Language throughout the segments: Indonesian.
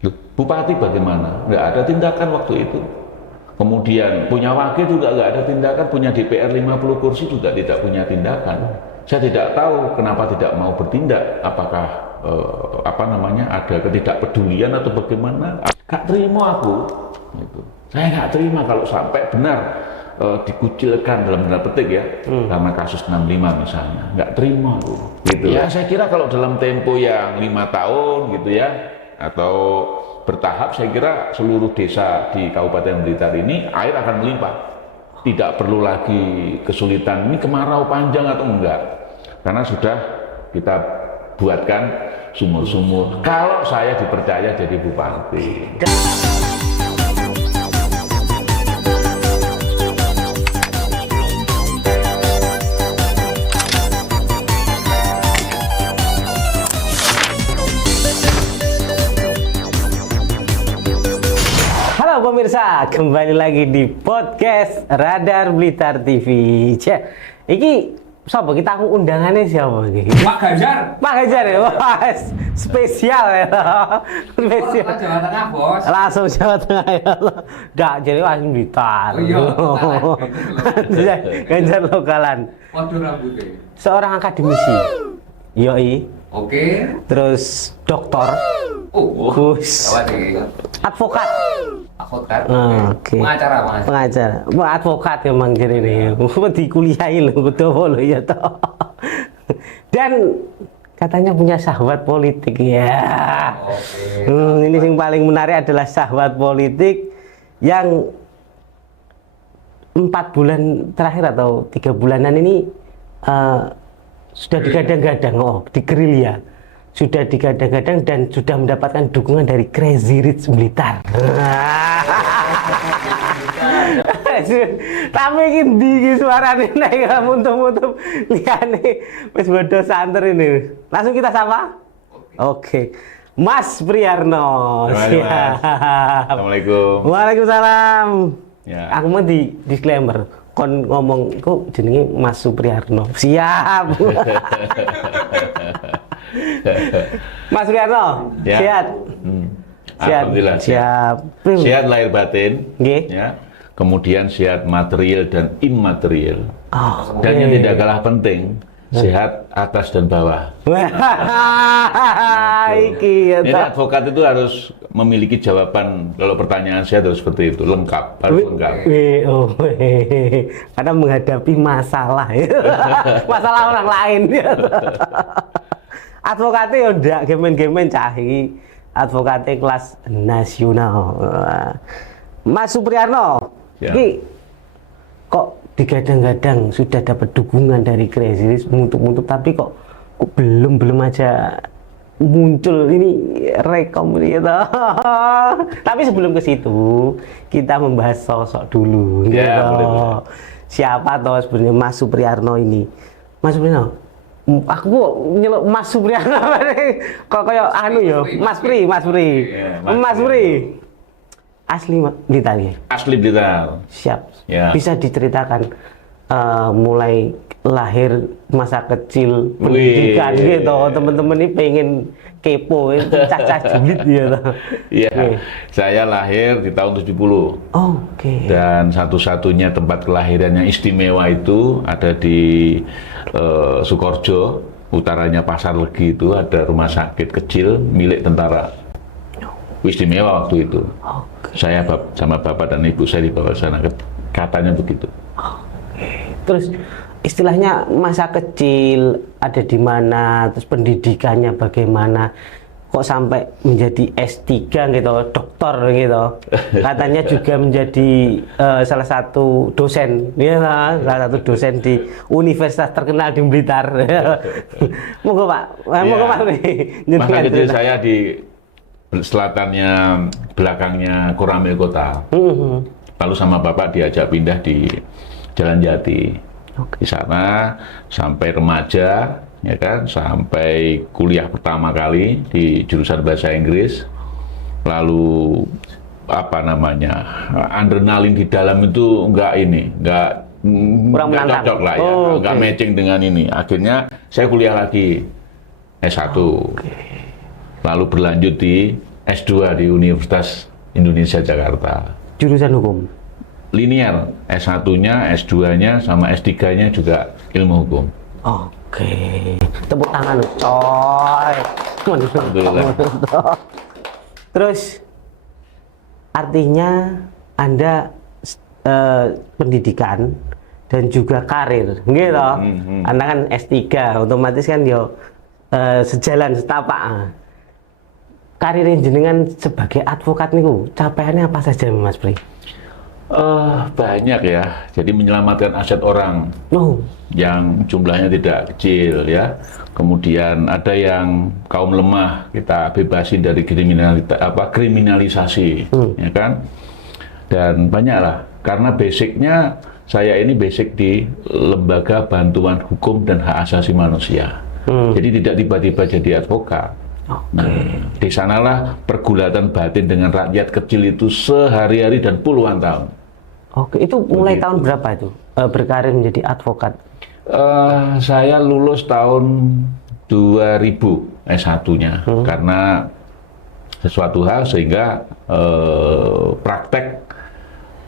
Loh, Bupati bagaimana? Nggak ada tindakan waktu itu. Kemudian punya wakil juga nggak ada tindakan, punya DPR 50 kursi juga tidak punya tindakan. Saya tidak tahu kenapa tidak mau bertindak, apakah ada ketidakpedulian atau bagaimana. Nggak terima aku. Gitu. Saya nggak terima kalau sampai benar dikucilkan dalam tanda petik ya, karena kasus 65 misalnya. Nggak terima aku. Gitu. Ya saya kira kalau dalam tempo yang 5 tahun gitu ya, atau bertahap, saya kira seluruh desa di Kabupaten Blitar ini air akan melimpah. Tidak perlu lagi kesulitan ini kemarau panjang atau enggak, karena sudah kita buatkan sumur-sumur. Kalau saya dipercaya jadi bupati. Halo pemirsa, kembali lagi di podcast Radar Blitar TV. Iki siapa kita undangannya siapa iki? Pak Ganjar. Pak Ganjar ya, wah, spesial ya. Spesial. Oh, Jawa Tengah, Bos. Langsung Jawa Tengah ya. Nggak, jadi langsung Blitar. Oh iya, Ganjar lokalan. Waduh rambutnya. Seorang akademisi. Yoi. Oke. Terus doktor. Gus. Advokat. Advokat. Oke. Pengacara. Pengacara. Advokat emang jadi nih. Dikuliahin loh, betul loh ya toh. Dan katanya punya sahabat politik ya. Oke. Ini yang paling menarik adalah sahabat politik yang 4 bulan terakhir atau 3 bulanan ini sudah digadang-gadang, di gerilya. Sudah digadang-gadang dan sudah mendapatkan dukungan dari Crazy Rich Blitar. Tapi ini suaranya naik muntuk-muntuk liane wis bodo santer ini. Langsung kita sapa? Oke. Mas Priyarno. Assalamualaikum. Waalaikumsalam. Ya. Aku mau di disclaimer. Kon ngomong kok jenenge Mas Supriyarno. Siap. Mas Supriyarno, Ya. sehat? Sehat. Alhamdulillah Siap. Sehat lahir batin. Nggih. Ya. Kemudian sehat material dan imaterial. Oh, Dan yang tidak kalah penting, sehat atas dan bawah. Iki ya Jadi toh. advokat itu harus memiliki jawaban kalau pertanyaan saya harus seperti itu, lengkap, harus lengkap. Karena menghadapi masalah ya. Masalah orang lain ya. Advokatnya ya ndak gemen-gemen cahi. Advokatnya kelas nasional. Mas Supriyarno, Ya. ini kok digadang-gadang sudah dapat dukungan dari Crazy Rich untuk tapi kok belum aja muncul ini rekom gitu. Tapi sebelum ke situ kita membahas sosok dulu Ya, gitu. boleh. Siapa toh sebenarnya Mas Supriyarno ini? Mas Supriyarno, aku kok nyeluk Mas Supriyarno kok kayak anu ya, Mas Pri. Iya, Mas Pri. Asli Blitar ya? Asli Blitar. Siap. Ya. Bisa diceritakan mulai lahir, masa kecil, pendidikan Wih. gitu. Teman-teman ini pengen kepo, cacah julid gitu. Iya, Oke. saya lahir di tahun 70. Oke. Dan satu-satunya tempat kelahiran yang istimewa itu ada di Sukoharjo, utaranya Pasar Legi itu ada rumah sakit kecil milik tentara. Istimewa waktu itu. Oke. Saya sama bapak dan ibu saya dibawa ke sana, katanya begitu. Terus istilahnya masa kecil ada di mana, terus pendidikannya bagaimana, kok sampai menjadi S3 gitu, dokter gitu. Katanya juga menjadi salah satu dosen, ya, salah satu dosen di universitas terkenal di Blitar. Monggo Pak, monggo Pak. Masa kecil saya di selatannya, belakangnya Koramil Kota. Lalu sama bapak diajak pindah di Jalan Jati. Di sana sampai remaja, ya kan, sampai kuliah pertama kali di jurusan bahasa Inggris. Lalu adrenalin di dalam itu nggak cocok lah ya, nggak matching dengan ini. Akhirnya saya kuliah lagi S1. Lalu berlanjut di S2 di Universitas Indonesia Jakarta. Jurusan hukum. Linear, S1-nya, S2-nya, sama S3-nya juga ilmu hukum. Oke. Tepuk tangan, coy. Alhamdulillah. Terus artinya Anda pendidikan dan juga karir, gitu. Anda kan S3, otomatis kan yo sejalan setapak. Karir jenengan sebagai advokat niku capaiannya apa saja, Mas Pri? Banyak ya. Jadi menyelamatkan aset orang Oh, yang jumlahnya tidak kecil ya. Kemudian ada yang kaum lemah kita bebasin dari kriminalisasi, ya kan? Dan banyaklah. Karena basicnya saya ini basic di Lembaga Bantuan Hukum dan Hak Asasi Manusia. Jadi tidak tiba-tiba jadi advokat. Nah, di sanalah pergulatan batin dengan rakyat kecil itu sehari-hari dan puluhan tahun. oke. Itu mulai tahun berapa itu berkarir menjadi advokat? Saya lulus tahun 2000 S1-nya karena sesuatu hal sehingga praktek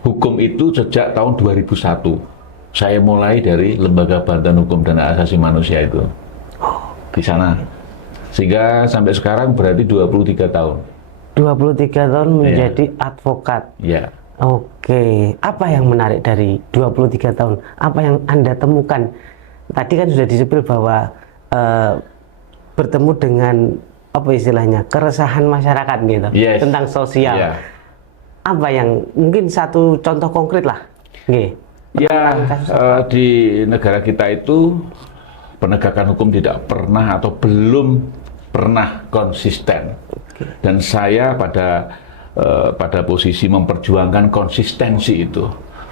hukum itu sejak tahun 2001. Saya mulai dari Lembaga Bantuan Hukum dan Hak Asasi Manusia itu di sana. Sehingga sampai sekarang berarti 23 tahun. 23 tahun menjadi advokat. Ya. Oke, apa yang menarik dari 23 tahun? Apa yang Anda temukan? Tadi kan sudah disebut bahwa bertemu dengan apa istilahnya keresahan masyarakat gitu, Yes. tentang sosial. Ya. Apa yang mungkin satu contoh konkret lah? Nggih. Ya, di negara kita itu penegakan hukum tidak pernah atau belum pernah konsisten. Dan saya pada posisi memperjuangkan konsistensi itu.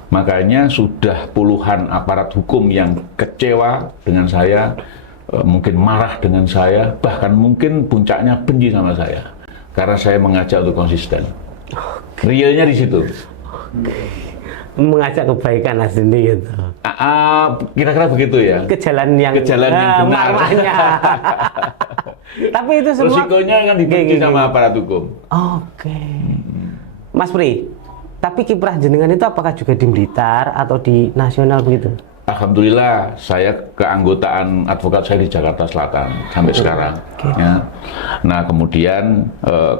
Makanya sudah puluhan aparat hukum yang kecewa dengan saya, mungkin marah dengan saya, bahkan mungkin puncaknya benci sama saya. Karena saya mengajak untuk konsisten. Realnya di situ. Mengajak kebaikan asli gitu. Kira-kira begitu ya. Ke jalan yang benar. marahnya. Tapi itu semua Resikonya kan dibenci sama aparat hukum. Oke. Mas Pri, tapi kiprah jenengan itu apakah juga di Blitar atau di nasional begitu? Alhamdulillah, saya keanggotaan advokat saya di Jakarta Selatan sampai sekarang. Ya. Nah, kemudian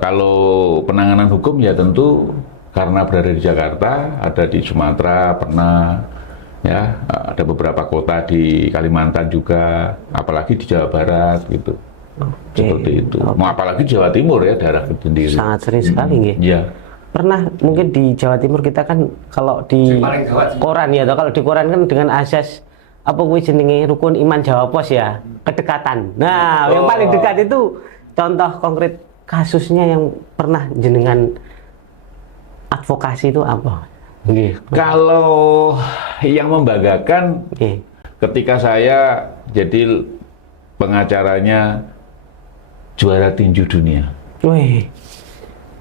kalau penanganan hukum ya tentu karena berada di Jakarta, ada di Sumatera pernah, ya, ada beberapa kota di Kalimantan juga, apalagi di Jawa Barat gitu. Seperti itu. Mau apalagi Jawa Timur ya, daerah sendiri. Sangat sering sekali nggih. Iya. Pernah mungkin di Jawa Timur kita kan kalau di Paling gawat sih. koran ya, atau kalau di koran kan dengan asas apa kuwi jenenge rukun iman Jawa Pos ya, kedekatan. Nah, yang paling dekat itu contoh konkret kasusnya yang pernah jenengan advokasi itu apa? Nggih. Kalau yang membanggakan Nggih. ketika saya jadi pengacaranya juara tinju dunia. Wih.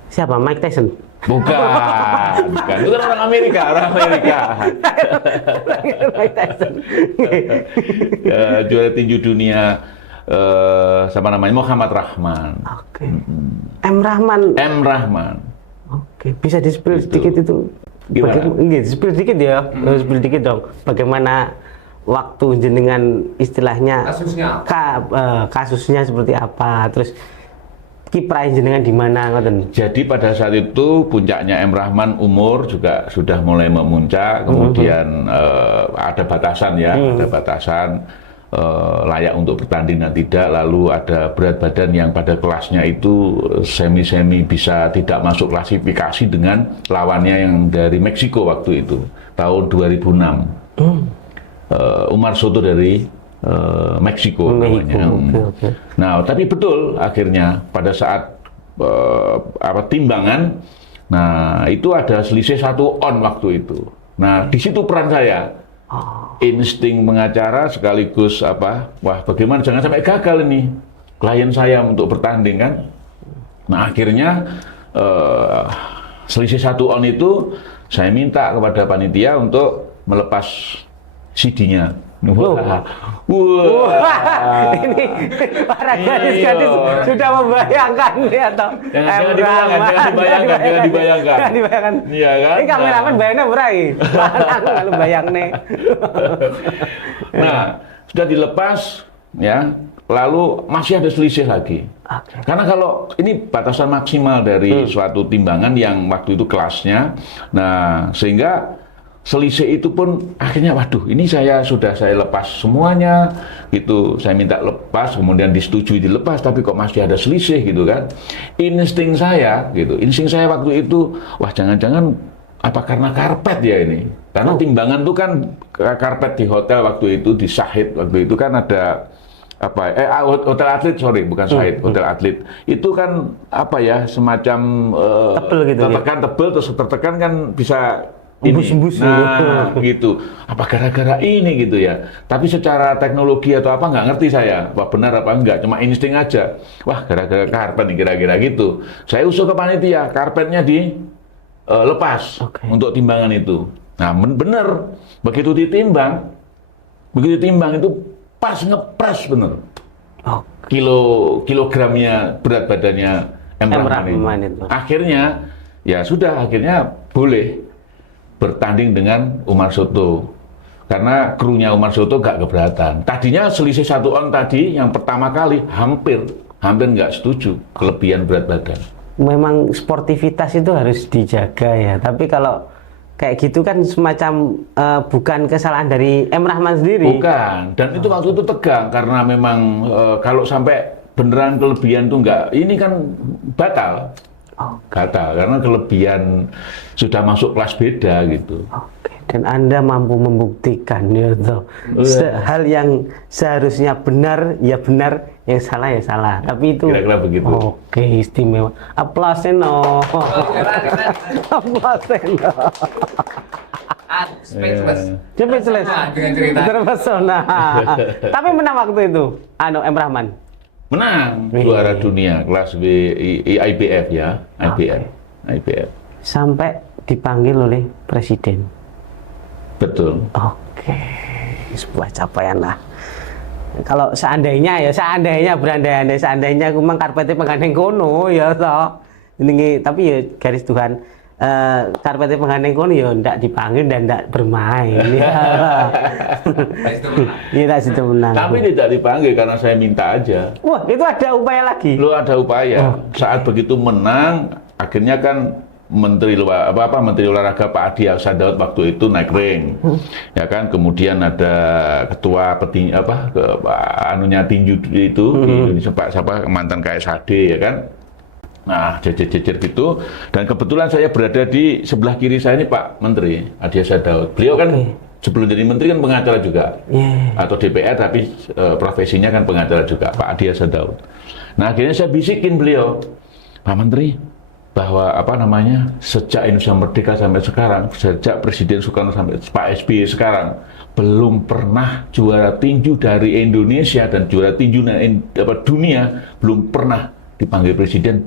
Siapa? Mike Tyson? Bukan. Itu kan orang Amerika. Mike Tyson. Juara tinju dunia sama namanya Muhammad Rahman. Oke. M. Rahman. M. Rahman. Oke, bisa di-spill sedikit itu. Gimana? Nggih, di-spill sedikit ya. Spill dikit dong. Bagaimana waktu jenengan istilahnya Kasusnya kasusnya seperti apa? Terus kiprah jenengan di mana ngoten? Jadi pada saat itu puncaknya M. Rahman umur juga sudah mulai memuncak, kemudian ada batasan ya, ada batasan layak untuk bertanding dan tidak, lalu ada berat badan yang pada kelasnya itu semi-semi bisa tidak masuk klasifikasi dengan lawannya yang dari Meksiko waktu itu, tahun 2006. Umar Soto dari Meksiko namanya. Oke. Nah, tapi betul akhirnya pada saat timbangan, nah itu ada selisih 1 on waktu itu. Nah, di situ peran saya. Insting pengacara sekaligus wah bagaimana jangan sampai gagal ini klien saya untuk bertanding kan. Nah, akhirnya selisih 1 on itu saya minta kepada panitia untuk melepas CD-nya Wah. Wah, ini para gadis-gadis Iya. sudah membayangkan ya toh. Jangan dibayangkan. Jangan dibayangkan. Iya kan? Ini kameramen bayangnya berai. Lanang kalau bayang nih. Nah, sudah dilepas ya, lalu masih ada selisih lagi. Oke. Karena kalau ini batasan maksimal dari suatu timbangan yang waktu itu kelasnya, nah sehingga selisih itu pun akhirnya waduh ini saya lepas semuanya gitu, saya minta lepas kemudian disetujui dilepas tapi kok masih ada selisih gitu kan. Insting saya waktu itu wah jangan-jangan apa karena karpet ya ini, karena timbangan itu kan karpet di hotel waktu itu di Syahid waktu itu kan ada apa hotel atlet bukan Syahid, hotel atlet itu kan apa ya semacam Tebel gitu ya? tebel terus tertekan kan bisa ini. Embus-embus Nah, gitu. Apa gara-gara ini gitu ya. Tapi secara teknologi atau apa nggak ngerti saya. Wah benar apa enggak. Cuma insting aja. Wah gara-gara karpet nih kira-kira gitu. Saya usul ke panitia. Karpetnya lepas untuk timbangan itu. Nah bener. Begitu ditimbang itu pas ngepres bener. Oh. Kilogramnya berat badannya M. Rahman itu. Akhirnya boleh bertanding dengan Umar Soto karena krunya Umar Soto gak keberatan. Tadinya selisih 1 on tadi yang pertama kali hampir nggak setuju kelebihan berat badan. Memang sportivitas itu harus dijaga ya. Tapi kalau kayak gitu kan semacam bukan kesalahan dari M. Rahman sendiri. Bukan. Dan itu waktu itu tegang karena memang kalau sampai beneran kelebihan tuh nggak, ini kan batal. Gatal karena kelebihan sudah masuk kelas beda gitu. Oke. Dan Anda mampu membuktikan ya toh. Hal yang seharusnya benar ya benar, yang salah ya salah. Tapi itu Kira-kira begitu. Oke, istimewa. Aplausen no. Aplausen no. Speechless. Speechless. Dengan cerita. Terpesona. Tapi menang waktu itu M. Rahman. Menang juara dunia kelas B IBF ya, IBF. Sampai dipanggil oleh presiden. Betul. Oke, sebuah capaian lah. Kalau seandainya berandai-andai seandainya memang karpetnya penggandeng kono ya toh. Ini tapi ya garis Tuhan karpetnya penggandeng kono ya ndak dipanggil dan ndak bermain ya. Iya situ menang. Tapi tidak dipanggil karena saya minta aja. Wah, itu ada upaya lagi. Lu ada upaya. Saat begitu menang, akhirnya kan Menteri Olahraga Pak Adi Aksa Daud waktu itu naik ring, ya kan. Kemudian ada ketua tinju itu di Indonesia Pak mantan KSHD ya kan. Nah jejer gitu. Dan kebetulan saya berada di sebelah kiri saya ini Pak Menteri Adi Aksa Daud. Beliau kan sebelum jadi menteri kan pengacara juga, atau DPR tapi profesinya kan pengacara juga Pak Adi Aksa Daud. Nah akhirnya saya bisikin beliau, Pak Menteri, bahwa sejak Indonesia merdeka sampai sekarang, sejak Presiden Soekarno sampai Pak SBY sekarang, belum pernah juara tinju dari Indonesia dan juara tinju dunia belum pernah dipanggil Presiden,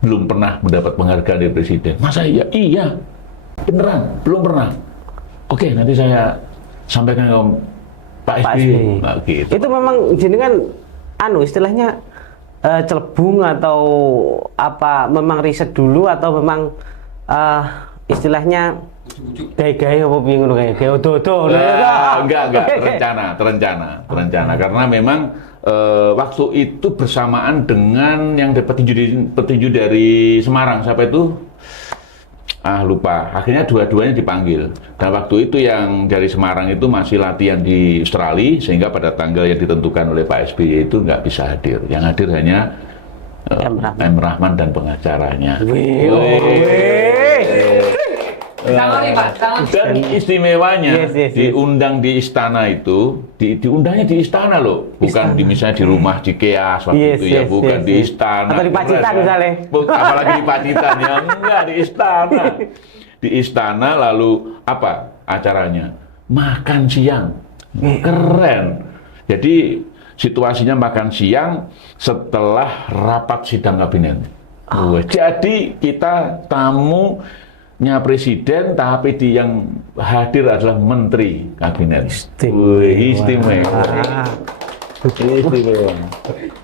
belum pernah mendapat penghargaan dari Presiden. Masa iya? Iya, beneran, belum pernah. Oke, nanti saya sampaikan ke Pak SBY. Nah, gitu. Itu memang jenengan istilahnya celebung atau apa, memang riset dulu atau memang istilahnya gaya-gaya apa bingung kayak gaya odo-odo. Enggak, terencana karena memang waktu itu bersamaan dengan yang dapat petinju dari Semarang, siapa itu? Lupa. Akhirnya dua-duanya dipanggil. Dan waktu itu yang dari Semarang itu masih latihan di Australia, sehingga pada tanggal yang ditentukan oleh Pak SBY itu nggak bisa hadir. Yang hadir hanya M. Rahman dan pengacaranya. Tangan nih Pak, tangan. Dan istimewanya Yes. diundang di istana itu, diundangnya di istana loh, bukan misalnya di rumah di Keas waktu itu ya, bukan di istana. Atau di Pacitan misalnya. Apalagi di Pacitan ya, enggak di istana. Di istana lalu apa acaranya? Makan siang. Keren. Jadi situasinya makan siang setelah rapat sidang kabinet. Jadi kita tamu presiden, tapi yang hadir adalah menteri kabinet. Istimewa. Wih, istimewa. Ah, Istimewa.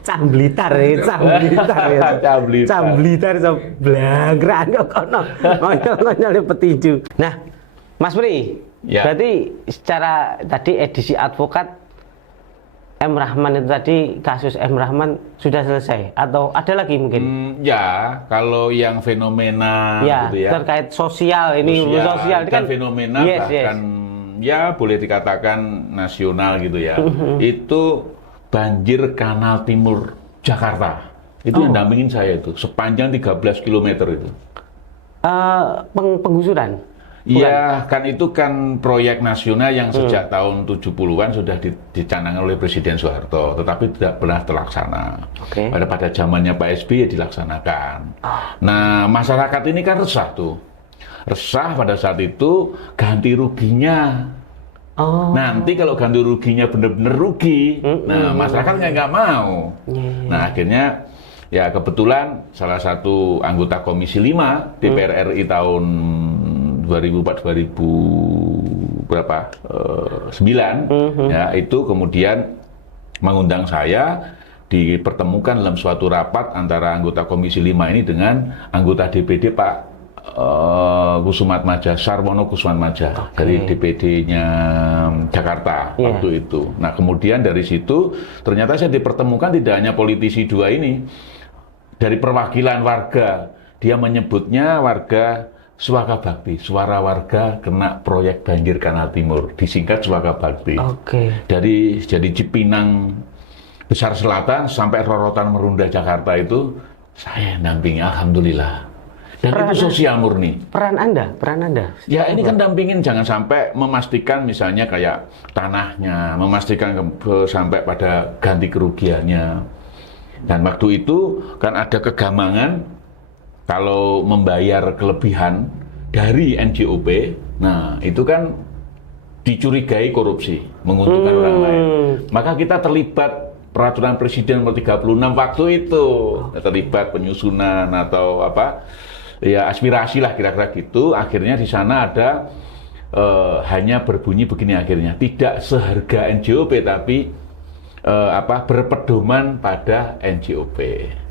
Camblitar ya, camblitar ya. Camblitar. Camblitar so blangkran kok kono. Ngono petinju. Nah, Mas Pri, Ya. berarti secara tadi edisi advokat M. Rahman itu tadi, kasus M. Rahman sudah selesai atau ada lagi mungkin? Ya, kalau yang fenomena Ya, gitu ya. terkait sosial ini sosial kan fenomena bahkan ya boleh dikatakan nasional gitu ya. Itu banjir Kanal Timur Jakarta. Itu yang dampingin saya itu sepanjang 13 km itu. Penggusuran. Iya, kan itu kan proyek nasional yang sejak tahun 70-an sudah dicanangkan oleh Presiden Soeharto, tetapi tidak pernah terlaksana. Oke. Pada zamannya Pak SBY dilaksanakan. Nah, masyarakat ini kan resah tuh. Resah pada saat itu ganti ruginya. Oh. Nanti kalau ganti ruginya benar-benar rugi, nah masyarakat nggak mau. Nah, akhirnya ya kebetulan salah satu anggota Komisi 5 DPR RI tahun 2004 2009 ya itu kemudian mengundang saya, dipertemukan dalam suatu rapat antara anggota Komisi 5 ini dengan anggota DPD Pak Kusumatmaja, Sarwono Kusumatmaja dari DPD-nya Jakarta waktu itu. Nah, kemudian dari situ ternyata saya dipertemukan tidak hanya politisi dua ini, dari perwakilan warga. Dia menyebutnya warga Suaka Bakti, suara warga kena proyek banjir Kanal Timur, disingkat Suaka Bakti. Oke. Dari jadi Cipinang Besar Selatan sampai Rorotan Merunda Jakarta itu saya dampingi, alhamdulillah. Dan itu sosial murni. Peran Anda. Ya ini kan dampingin, jangan sampai memastikan misalnya kayak tanahnya, memastikan sampai pada ganti kerugiannya. Dan waktu itu kan ada kegamangan kalau membayar kelebihan dari NJOP, nah itu kan dicurigai korupsi, menguntungkan orang lain. Maka kita terlibat peraturan Presiden nomor 36 waktu itu, terlibat penyusunan atau apa, ya aspirasi lah kira-kira gitu. Akhirnya di sana ada hanya berbunyi begini akhirnya, tidak seharga NJOP tapi berpedoman pada NJOP.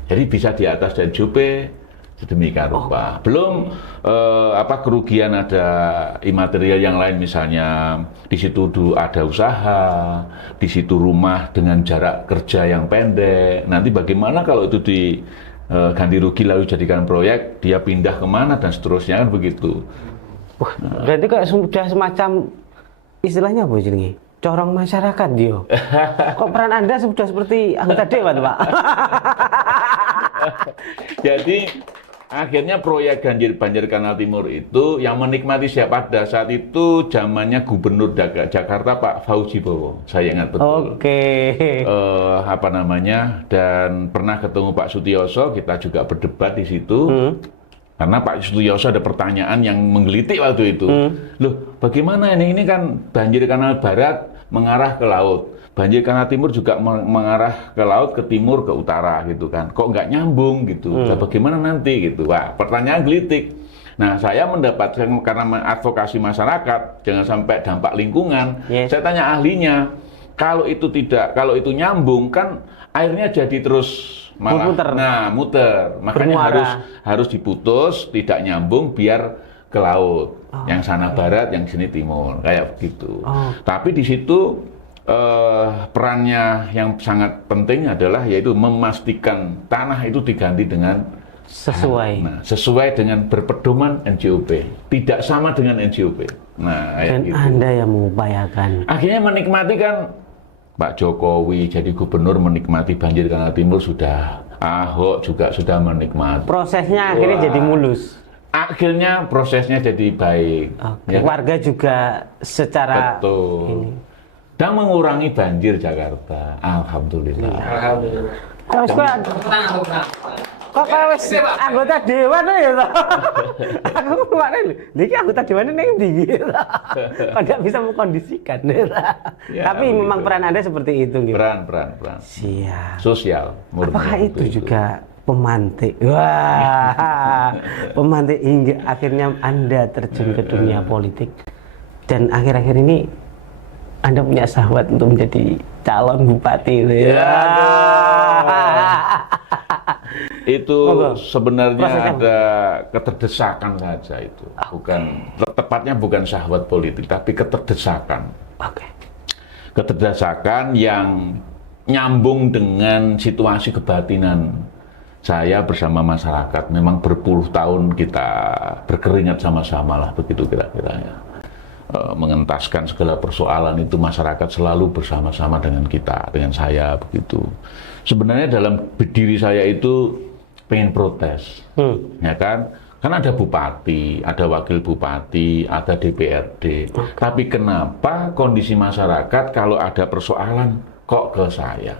Jadi bisa di atas NJOP sedemikian rupa. Belum kerugian ada imaterial yang lain, misalnya di situ ada usaha, di situ rumah dengan jarak kerja yang pendek. Nanti bagaimana kalau itu ganti rugi lalu jadikan proyek, dia pindah kemana dan seterusnya kan begitu. Wah, berarti kayak sudah semacam istilahnya apa jenenge? Corong masyarakat dia. Kok peran Anda sudah seperti anggota dewan, Pak? Jadi akhirnya proyek banjir Kanal Timur itu yang menikmati siapa pada saat itu zamannya Gubernur Jakarta Pak Fauzi Bowo, saya ingat betul. Oke. Dan pernah ketemu Pak Sutioso, kita juga berdebat di situ. Karena Pak Sutioso ada pertanyaan yang menggelitik waktu itu. Loh, bagaimana ini kan banjir Kanal Barat mengarah ke laut. Banjir Kanal Timur juga mengarah ke laut, ke timur, ke utara gitu kan. Kok nggak nyambung gitu? Nah, bagaimana nanti gitu? Wah, pertanyaan gelitik. Nah, saya mendapatkan karena advokasi masyarakat, jangan sampai dampak lingkungan. Saya tanya ahlinya, kalau itu nyambung kan airnya jadi terus malah muter. Makanya harus diputus, tidak nyambung biar ke laut. Yang sana barat, yang sini timur, kayak begitu. Tapi di situ perannya yang sangat penting adalah yaitu memastikan tanah itu diganti dengan sesuai dengan berpedoman NJOP, tidak sama dengan NJOP. Nah, dan gitu. Anda yang mengupayakan. Akhirnya menikmati kan Pak Jokowi jadi gubernur, menikmati banjir Kanal Timur sudah, Ahok juga sudah menikmati. Prosesnya akhirnya jadi mulus. Akhirnya prosesnya jadi baik. Ya, warga juga secara betul. Dan mengurangi banjir Jakarta. Alhamdulillah. Alhamdulillah. Kok kayak wis anggota dewan ya toh. Aku kemarin niki anggota dewan ning ndi gitu. Kok nggak bisa mengkondisikan. Ya, tapi memang peran Anda seperti itu gitu. Peran. Siap. Sosial. Apakah itu juga pemantik. Wah, pemantik hingga akhirnya Anda terjun ke dunia politik. Dan akhir-akhir ini Anda punya sahabat untuk menjadi calon bupati. Ya, itu sebenarnya Prosesnya ada keterdesakan saja itu. Bukan, tepatnya bukan syahwat politik, tapi keterdesakan. Oke. Keterdesakan yang nyambung dengan situasi kebatinan saya bersama masyarakat. Memang berpuluh tahun kita berkeringat sama-sama lah, begitu kira-kira ya. Mengentaskan segala persoalan itu, masyarakat selalu bersama-sama dengan kita, dengan saya, begitu. Sebenarnya dalam diri saya itu pengen protes, ya kan? Kan ada bupati, ada wakil bupati, ada DPRD. Tapi kenapa kondisi masyarakat kalau ada persoalan kok ke saya?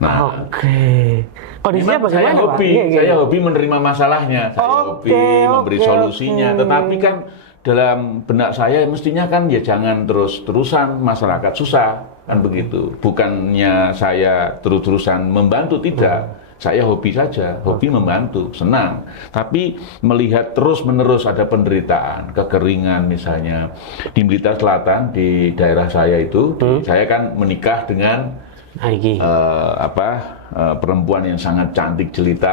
Nah, Oke. Kondisinya memang saya bagaimana, Pak? hobi, Iya, iya. saya hobi menerima masalahnya, saya hobi memberi solusinya. Tetapi kan dalam benak saya mestinya kan ya jangan terus-terusan masyarakat susah, kan begitu. Bukannya saya terus-terusan membantu, tidak. Saya hobi saja, hobi membantu, senang. Tapi melihat terus-menerus ada penderitaan, kekeringan misalnya di Blitar Selatan, di daerah saya itu, saya kan menikah dengan perempuan yang sangat cantik jelita.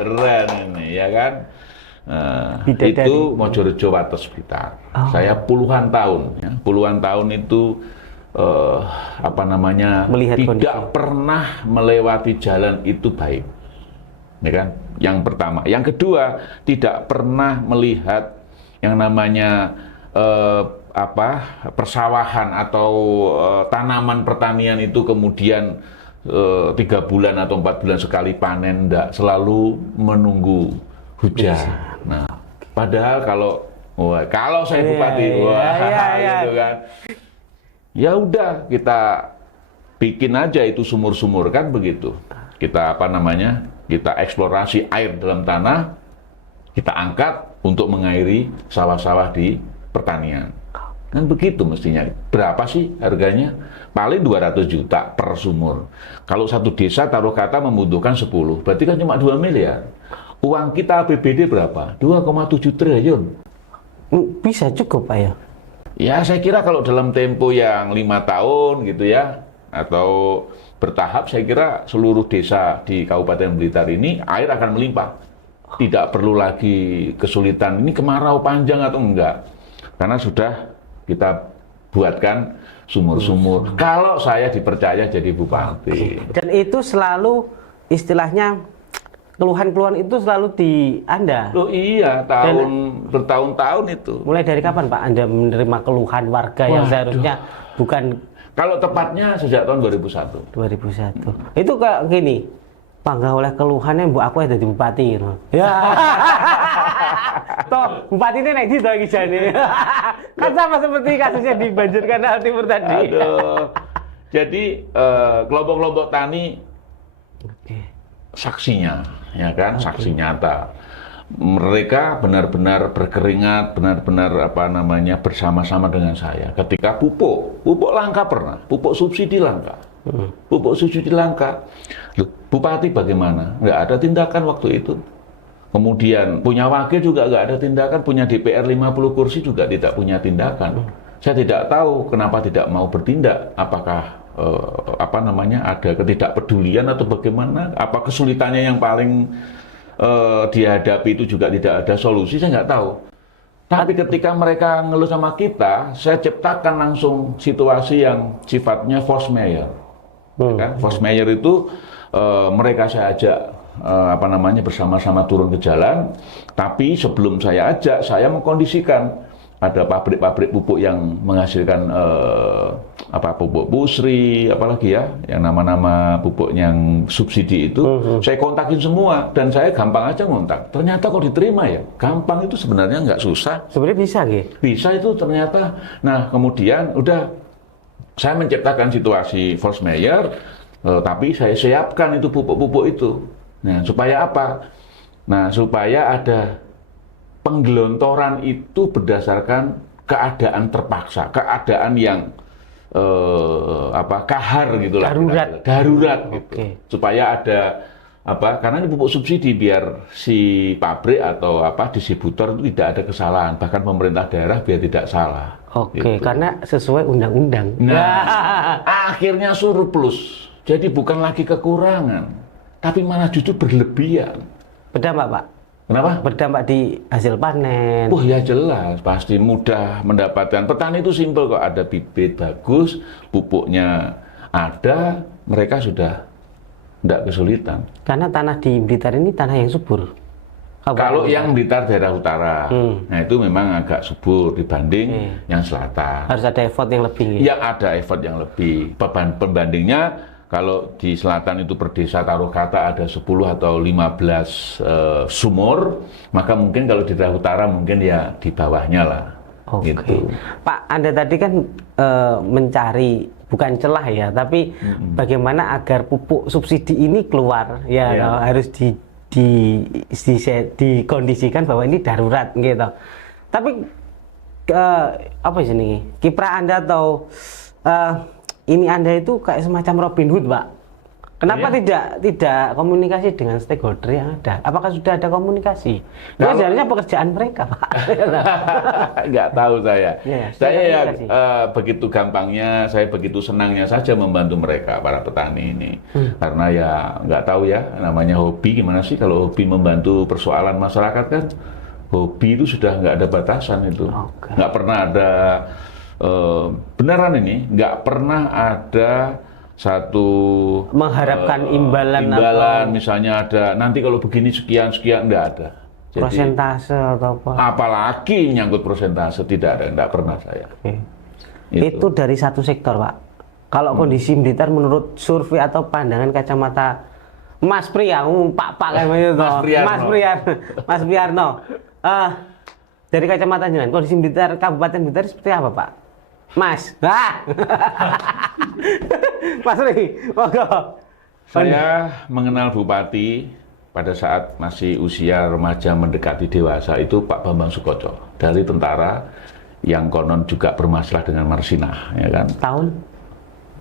Keren ini, ya kan? Itu Mojorejo Wates Blitar. Saya puluhan tahun itu melihat tidak kondisi. pernah melewati jalan itu baik, ya kan? Yang pertama, yang kedua tidak pernah melihat yang namanya persawahan atau tanaman pertanian itu kemudian 3 bulan atau 4 bulan sekali panen, enggak, selalu menunggu hujan. Nah, padahal kalau saya bupati, gitu kan. Ya udah, kita bikin aja itu sumur-sumur, kan begitu. Kita kita eksplorasi air dalam tanah, kita angkat untuk mengairi sawah-sawah di pertanian. Kan begitu mestinya. Berapa sih harganya? Paling 200 juta per sumur. Kalau satu desa taruh kata membutuhkan 10, berarti kan cuma 2 miliar. Uang kita APBD berapa? 2,7 triliun. Bisa cukup, Pak ya? Ya, saya kira kalau dalam tempo yang 5 tahun gitu ya, atau bertahap, saya kira seluruh desa di Kabupaten Blitar ini air akan melimpah. Tidak perlu lagi kesulitan, ini kemarau panjang atau enggak. Karena sudah kita buatkan sumur-sumur. Kalau saya dipercaya jadi bupati. Dan itu selalu istilahnya keluhan-keluhan itu selalu di Anda. Loh iya, bertahun-tahun itu. Mulai dari kapan, Pak, Anda menerima keluhan warga yang seharusnya bukan? Kalau tepatnya sejak tahun 2001. 2001. Itu kayak gini, bangga oleh keluhannya Bu aku ada di bupati gitu. Ya. Toh, bupati ini naik di toh jane. Kan sama seperti kasusnya di Banjir Kanal Timur tadi. Aduh. Jadi kelompok-kelompok tani saksinya, ya kan, saksi nyata. Mereka benar-benar berkeringat, benar-benar bersama-sama dengan saya. Ketika pupuk langka pernah, pupuk subsidi langka. Loh, bupati bagaimana? Nggak ada tindakan waktu itu. Kemudian punya wakil juga nggak ada tindakan, punya DPR 50 kursi juga tidak punya tindakan. Saya tidak tahu kenapa tidak mau bertindak. Apakah ada ketidakpedulian atau bagaimana? Apa kesulitannya yang paling dihadapi itu juga tidak ada solusi? Saya nggak tahu. Tapi ketika mereka ngeluh sama kita, saya ciptakan langsung situasi yang sifatnya force mayor. Kan? Force mayor itu mereka saya ajak bersama-sama turun ke jalan. Tapi sebelum saya ajak, saya mengkondisikan ada pabrik-pabrik pupuk yang menghasilkan pupuk Busri, apalagi ya, yang nama-nama pupuk yang subsidi itu, saya kontakin semua dan saya gampang aja ngontak. Ternyata kok diterima ya, gampang itu sebenarnya nggak susah. Sebenarnya bisa gitu. Bisa itu ternyata. Nah kemudian udah saya menciptakan situasi force mayor, tapi saya siapkan itu pupuk-pupuk itu. Nah supaya apa? Nah supaya ada penggelontoran itu berdasarkan keadaan terpaksa, keadaan yang kahar gitulah, darurat gitu. Supaya ada karena ini pupuk subsidi biar si pabrik atau distributor itu tidak ada kesalahan, bahkan pemerintah daerah biar tidak salah. Gitu. Karena sesuai undang-undang. Nah, akhirnya surplus. Jadi bukan lagi kekurangan, tapi malah justru berlebihan. Berdampak, Pak. Kenapa? Berdampak di hasil panen. Ya jelas, pasti mudah mendapatkan. Petani itu simpel kok, ada bibit bagus, pupuknya ada, mereka sudah tidak kesulitan. Karena tanah di Blitar ini tanah yang subur. Kalau yang Blitar daerah utara, nah itu memang agak subur dibanding yang selatan. Harus ada effort yang lebih. Ya ada effort yang lebih. Pembandingnya kalau di selatan itu per desa taruh kata ada 10 atau 15 sumur, maka mungkin kalau di daerah utara mungkin ya di bawahnya lah. Oke. Gitu. Pak, Anda tadi kan mencari bukan celah ya, tapi bagaimana agar pupuk subsidi ini keluar ya, harus dikondisikan bahwa ini darurat gitu. Tapi apa sih kiprah Anda atau ini Anda itu kayak semacam Robin Hood, Pak. Kenapa tidak komunikasi dengan stakeholder yang ada? Apakah sudah ada komunikasi? Itu sebenarnya pekerjaan mereka, Pak. Nggak tahu saya. Saya begitu gampangnya, saya begitu senangnya saja membantu mereka, para petani ini. Karena ya nggak tahu ya, namanya hobi. Gimana sih kalau hobi membantu persoalan masyarakat kan? Hobi itu sudah nggak ada batasan itu. Nggak pernah ada, beneran ini, nggak pernah ada satu mengharapkan imbalan atau misalnya ada nanti kalau begini sekian nggak ada. Jadi, prosentase atau apa? Apalagi nyangkut prosentase tidak ada, nggak pernah saya. Itu dari satu sektor, Pak. Kalau kondisi Blitar menurut survei atau pandangan kacamata Mas Priya, Pak kayak gitu, Mas Priarno, dari kacamata jenengan kondisi Blitar, Kabupaten Blitar seperti apa, Pak? Mas, Mas Ri, monggo. Saya mengenal Bupati pada saat masih usia remaja mendekati dewasa itu Pak Bambang Sukoco dari tentara yang konon juga bermasalah dengan Marsinah, ya kan?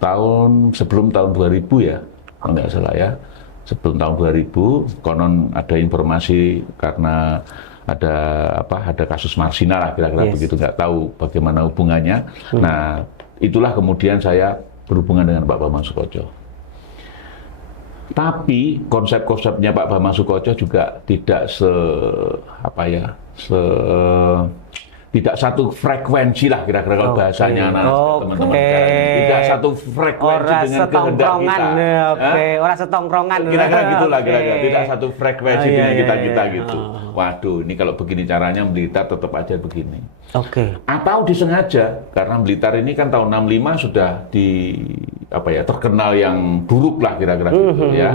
Tahun sebelum tahun 2000 ya, kalau nggak salah ya. Sebelum tahun 2000 konon ada informasi karena ada kasus Marsinah lah kira-kira begitu, nggak tahu bagaimana hubungannya. Nah itulah kemudian saya berhubungan dengan Pak Bambang Sukoco. Tapi konsep-konsepnya Pak Bambang Sukoco juga tidak tidak satu frekuensi lah kira-kira kalau bahasanya teman-teman tidak satu frekuensi dengan kehendak kita. Orang setongkrongan. Kira-kira gitulah kira-kira. Tidak satu frekuensi dengan kita gitu. Waduh, ini kalau begini caranya Blitar tetap aja begini. Atau disengaja karena Blitar ini kan tahun 65 sudah terkenal yang buruk lah kira-kira gitu ya.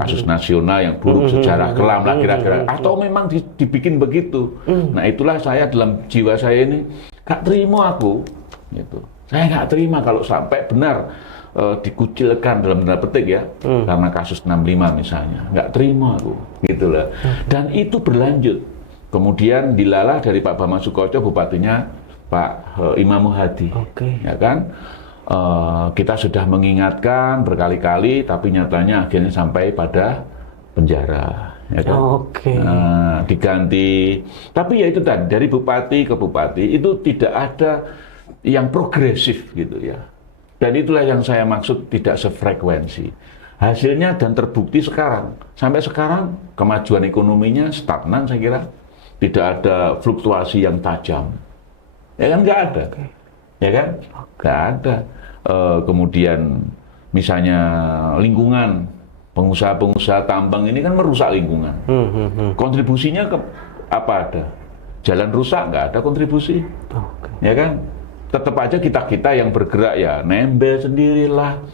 Kasus nasional yang buruk, sejarah kelam lah kira-kira. Atau memang dibikin begitu. Nah, itulah saya dalam jiwa saya ini gak terima aku gitu. Saya nggak terima kalau sampai benar dikucilkan dalam tanda petik ya, karena kasus 65 misalnya, nggak terima aku gitu lah. Dan itu berlanjut kemudian dilalah dari Pak Bambang Sukoco, bupatinya Pak Imam Muhadi, ya kan. Kita sudah mengingatkan berkali-kali tapi nyatanya akhirnya sampai pada penjara, ya kan? Diganti. Tapi ya itu tadi dari bupati ke bupati itu tidak ada yang progresif gitu ya. Dan itulah yang saya maksud tidak sefrekuensi. Hasilnya dan terbukti sekarang. Sampai sekarang kemajuan ekonominya stagnan saya kira. Tidak ada fluktuasi yang tajam. Ya kan nggak ada. Ya kan? Nggak ada. Kemudian misalnya lingkungan, pengusaha-pengusaha tambang ini kan merusak lingkungan. Kontribusinya apa ada? Jalan rusak nggak ada kontribusi. Ya kan? Tetap aja kita yang bergerak ya, nembel sendirilah,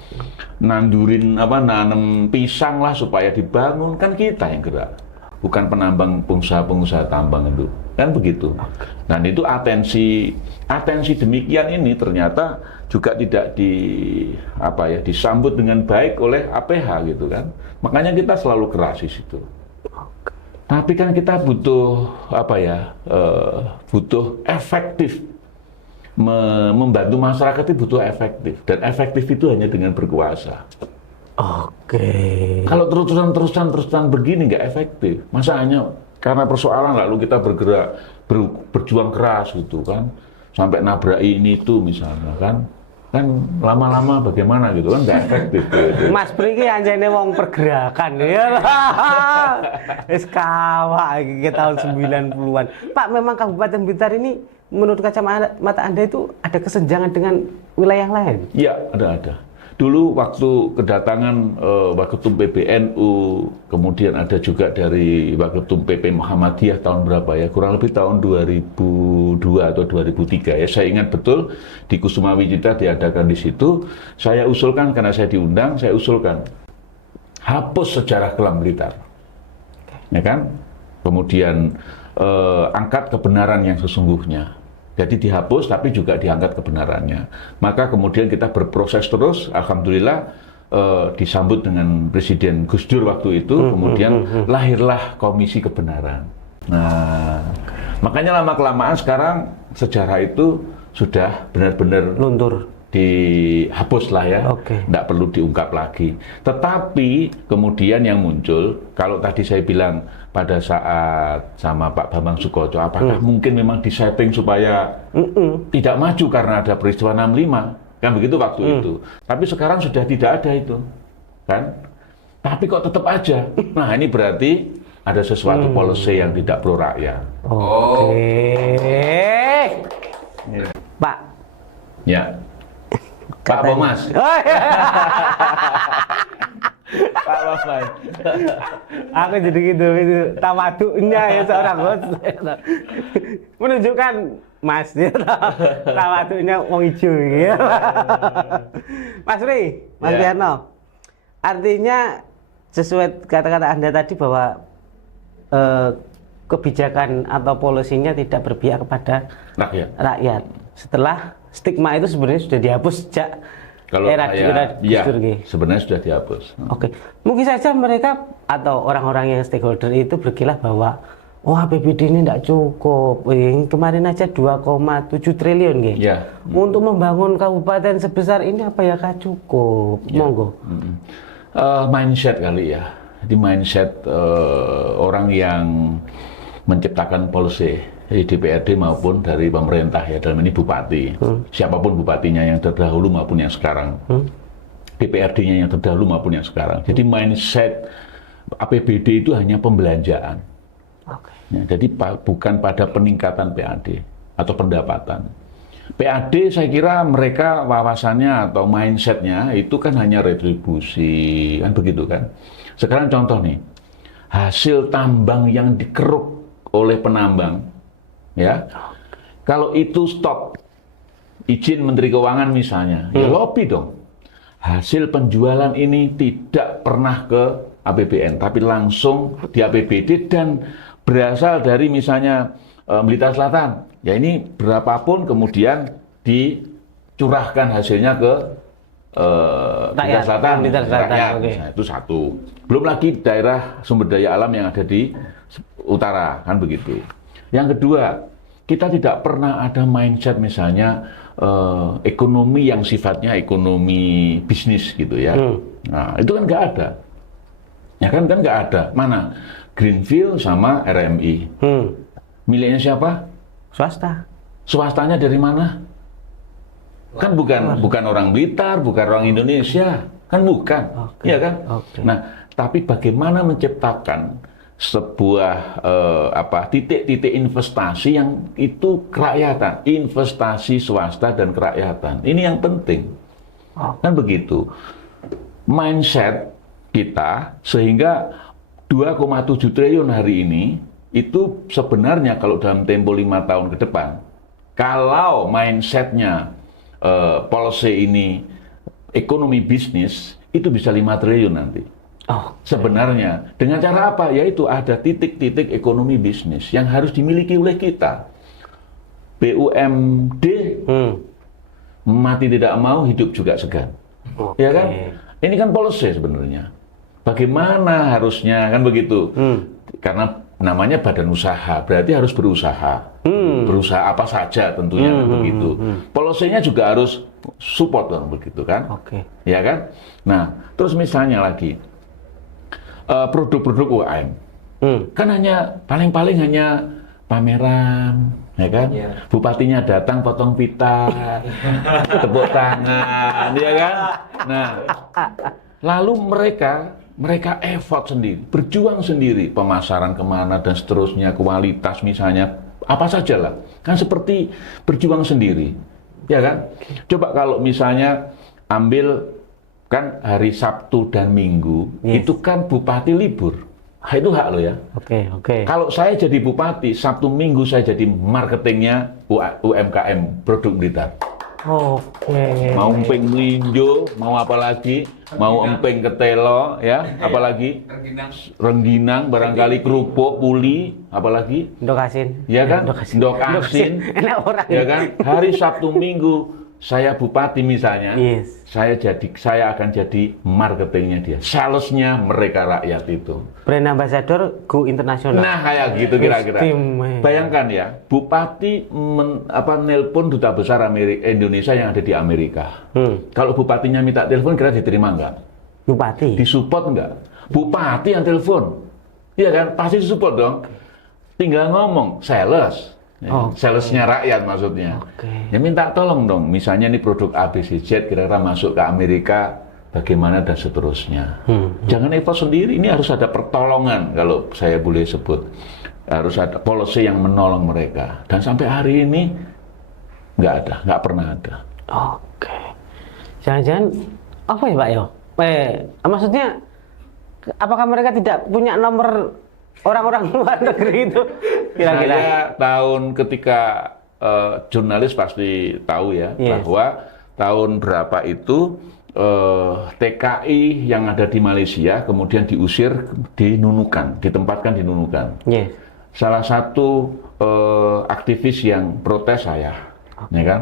nandurin nanem pisang lah supaya dibangun, kan kita yang gerak, bukan penambang, pengusaha tambang itu, kan begitu. Dan itu atensi demikian ini ternyata juga tidak disambut dengan baik oleh APH gitu kan. Makanya kita selalu keras di situ. Tapi kan kita butuh butuh efektif. membantu masyarakat itu butuh efektif, dan efektif itu hanya dengan berkuasa. Oke. Kalau terus-terusan begini nggak efektif. Masa hanya karena persoalan lalu kita bergerak berjuang keras gitu kan, sampai nabrak ini itu misalnya kan lama-lama bagaimana gitu kan nggak efektif. Gitu. Mas Pri ki anjene wong pergerakan ya. Wis kawak iki tahun 90-an. Pak, memang Kabupaten Blitar ini menurut kacamata Anda itu ada kesenjangan dengan wilayah lain? Iya, ada. Dulu waktu kedatangan Waketum PBNU, kemudian ada juga dari Waketum PP Muhammadiyah tahun berapa ya? Kurang lebih tahun 2002 atau 2003 ya. Saya ingat betul di Kusuma Wijita diadakan di situ. Saya usulkan, karena saya diundang, saya usulkan hapus sejarah kelam Blitar. Ya kan? Kemudian angkat kebenaran yang sesungguhnya. Jadi dihapus, tapi juga diangkat kebenarannya. Maka kemudian kita berproses terus, alhamdulillah disambut dengan Presiden Gus Dur waktu itu, kemudian lahirlah Komisi Kebenaran. Nah, makanya lama-kelamaan sekarang sejarah itu sudah benar-benar Luntur. Dihapus lah ya, nggak perlu diungkap lagi. Tetapi kemudian yang muncul, kalau tadi saya bilang pada saat sama Pak Bambang Sukoco, apakah mungkin memang disetting supaya tidak maju karena ada peristiwa 65, kan begitu waktu itu. Tapi sekarang sudah tidak ada itu, kan? Tapi kok tetap aja. Nah ini berarti ada sesuatu policy yang tidak pro rakyat. Pak. Ya. Pak Bomas. Oh, iya. Pak Bomas. Aku jadi gitu tawaduknya ya seorang host. Menunjukkan Mas ya. Tawaduknya wong ijo ya. Mas Ri, Mas Piano. Artinya sesuai kata-kata Anda tadi bahwa kebijakan atau polisinya tidak berpihak kepada rakyat. Setelah stigma itu sebenarnya sudah dihapus sejak era Gus Dur. Sebenarnya sudah dihapus. Oke. Mungkin saja mereka atau orang-orang yang stakeholder itu berkilah bahwa APBD ini tidak cukup. Kemarin aja 2,7 triliun untuk membangun kabupaten sebesar ini apa ya kah cukup? Monggo. Mindset kali ya. Di mindset orang yang menciptakan policy dari DPRD maupun dari pemerintah ya, dalam ini bupati, siapapun bupatinya yang terdahulu maupun yang sekarang, DPRD-nya yang terdahulu maupun yang sekarang. Jadi mindset APBD itu hanya pembelanjaan. Ya, jadi bukan pada peningkatan PAD atau pendapatan. PAD saya kira mereka wawasannya atau mindsetnya itu kan hanya retribusi, kan begitu kan. Sekarang contoh nih, hasil tambang yang dikeruk oleh penambang, ya, kalau itu stop, izin Menteri Keuangan misalnya, ya lobby dong. Hasil penjualan ini tidak pernah ke APBN, tapi langsung di APBD dan berasal dari misalnya Blitar Selatan. Ya ini berapapun kemudian dicurahkan hasilnya ke Blitar Selatan, rakyat. Nah, itu satu. Belum lagi daerah sumber daya alam yang ada di utara, kan begitu. Yang kedua, kita tidak pernah ada mindset misalnya ekonomi yang sifatnya ekonomi bisnis gitu ya. Nah itu kan nggak ada. Ya kan nggak ada. Mana? Greenfield sama RMI. Miliknya siapa? Swasta. Swastanya dari mana? Kan bukan orang Blitar, bukan orang Indonesia, kan bukan, ya kan? Nah, tapi bagaimana menciptakan sebuah titik-titik investasi yang itu kerakyatan, investasi swasta dan kerakyatan. Ini yang penting, kan begitu. Mindset kita sehingga 2,7 triliun hari ini itu sebenarnya kalau dalam tempo 5 tahun ke depan, kalau mindsetnya policy ini ekonomi bisnis itu bisa 5 triliun nanti. Sebenarnya dengan cara apa? Yaitu ada titik-titik ekonomi bisnis yang harus dimiliki oleh kita. BUMD mati tidak mau, hidup juga segan. Ya kan? Ini kan policy sebenarnya. Bagaimana harusnya kan begitu? Karena namanya badan usaha, berarti harus berusaha. Berusaha apa saja tentunya kan begitu. Polosinya juga harus support kan begitu kan. Oke. Ya kan? Nah, terus misalnya lagi produk-produk UKM. Kan hanya paling-paling hanya pameran, ya kan? Bupatinya datang potong pita, tepuk tangan, ya kan? Nah, lalu mereka effort sendiri, berjuang sendiri, pemasaran kemana dan seterusnya, kualitas misalnya, apa saja lah. Kan seperti berjuang sendiri, ya kan? Coba kalau misalnya ambil kan hari Sabtu dan Minggu, itu kan bupati libur. Itu hak lo ya. Oke. Kalau saya jadi bupati, Sabtu Minggu saya jadi marketingnya UMKM produk Blitar. Oke. Mau emping melinjo, mau apa lagi, mau emping ketelo, ya, apalagi rengginang, barangkali kerupuk, puli, apalagi, Ndok asin. ya kan, ndok asin, Enak orang. ya kan. Hari Sabtu Minggu saya bupati misalnya, saya akan jadi marketingnya dia, salesnya mereka rakyat itu. Brand ambassador go internasional. Nah kayak gitu kira-kira. Bayangkan ya, bupati nelpon duta besar Indonesia yang ada di Amerika. Kalau bupatinya minta telepon, kira diterima nggak? Bupati. Disupport nggak? Bupati yang telepon, iya kan? Pasti disupport dong. Tinggal ngomong sales. Salesnya rakyat maksudnya. Ya minta tolong dong, misalnya ini produk ABCZ kira-kira masuk ke Amerika, bagaimana dan seterusnya. Jangan effort sendiri, ini harus ada pertolongan kalau saya boleh sebut. Harus ada policy yang menolong mereka. Dan sampai hari ini nggak pernah ada. Oke. Jangan-jangan apa ya Pak Yo? Maksudnya apakah mereka tidak punya nomor orang-orang luar negeri itu kira-kira? Saya tahun ketika jurnalis pasti tahu ya, bahwa tahun berapa itu TKI yang ada di Malaysia kemudian diusir di Nunukan, ditempatkan di Nunukan. Salah satu aktivis yang protes saya, ya kan?